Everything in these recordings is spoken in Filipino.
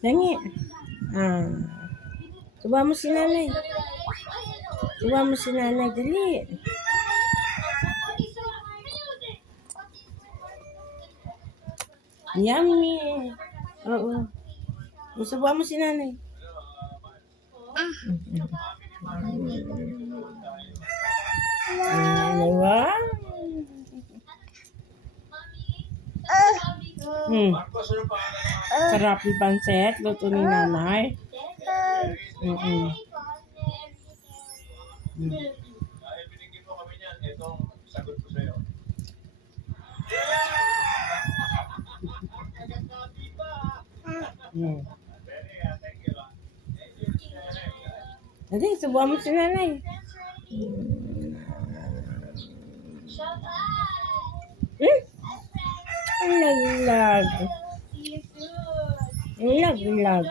Langi. Subuhan mo si nanay. Subuhan mo si nanay. Dali. Yummy. Oo. Subuhan mo si nanay. Wow. Sarap yung pansit. Luto ni nanay. Binigyan mo kami niyan. Itong sagot ko sa'yo. Hindi, subuhan mo si nanay. Ang laglag. Ang laglag.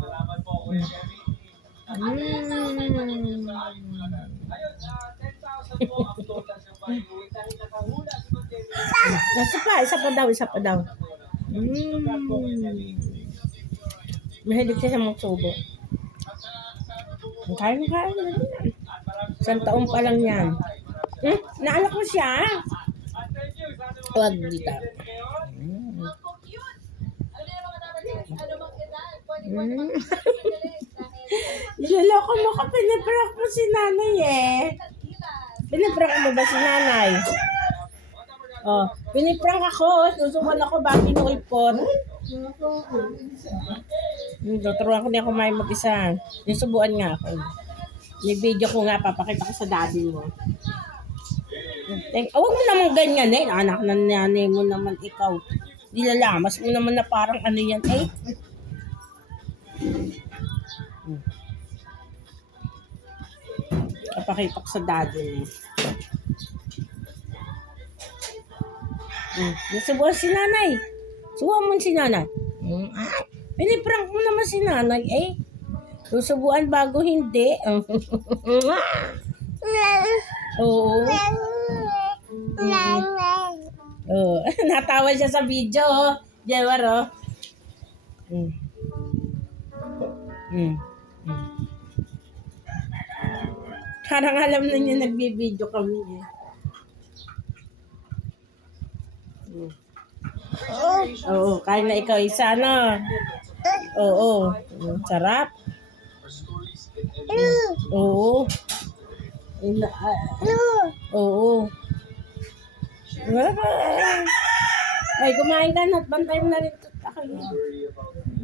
Salamat po, Kuya Kevin. Ayun, 10,000 po ang total sa pag-uwi. Dahil nakahula si Kuya Kevin. Isa pa daw. Mahilig siya sa mga subo. Kain. Isang taon pa lang yan. Naanak mo siya. Huwag dito. Niloloko mo ka, piniprank mo si nanay eh. Piniprank mo ba si nanay? Oh, piniprank ako. Susukan ako bago inulpon. Tuturuan ko niya kumain mag-isa. Nisubuan nga ako. May video ko nga, papakita ko sa daddy mo. Huwag mo naman ganyan eh. Anak na nanay mo naman ikaw. Nilalamas mo naman na parang ano yan eh. Papakita ko sa daddy mo. Nasubuhan si nanay. Subuhan mo si nanay. Piniprank mo naman si nanay eh. Susubuan bago hindi. Oo. Oo. Natawa siya sa video. Jewar oh. Parang alam na niya nagbibideo kami eh. Oo, kain na ikaw isa, no? Oo. Sarap. Oo. Oo. Ay, kumain ka na. Bantay mo na rin.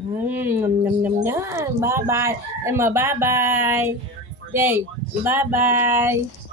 Nam. Bye-bye. Emma, bye-bye. Jay, bye-bye.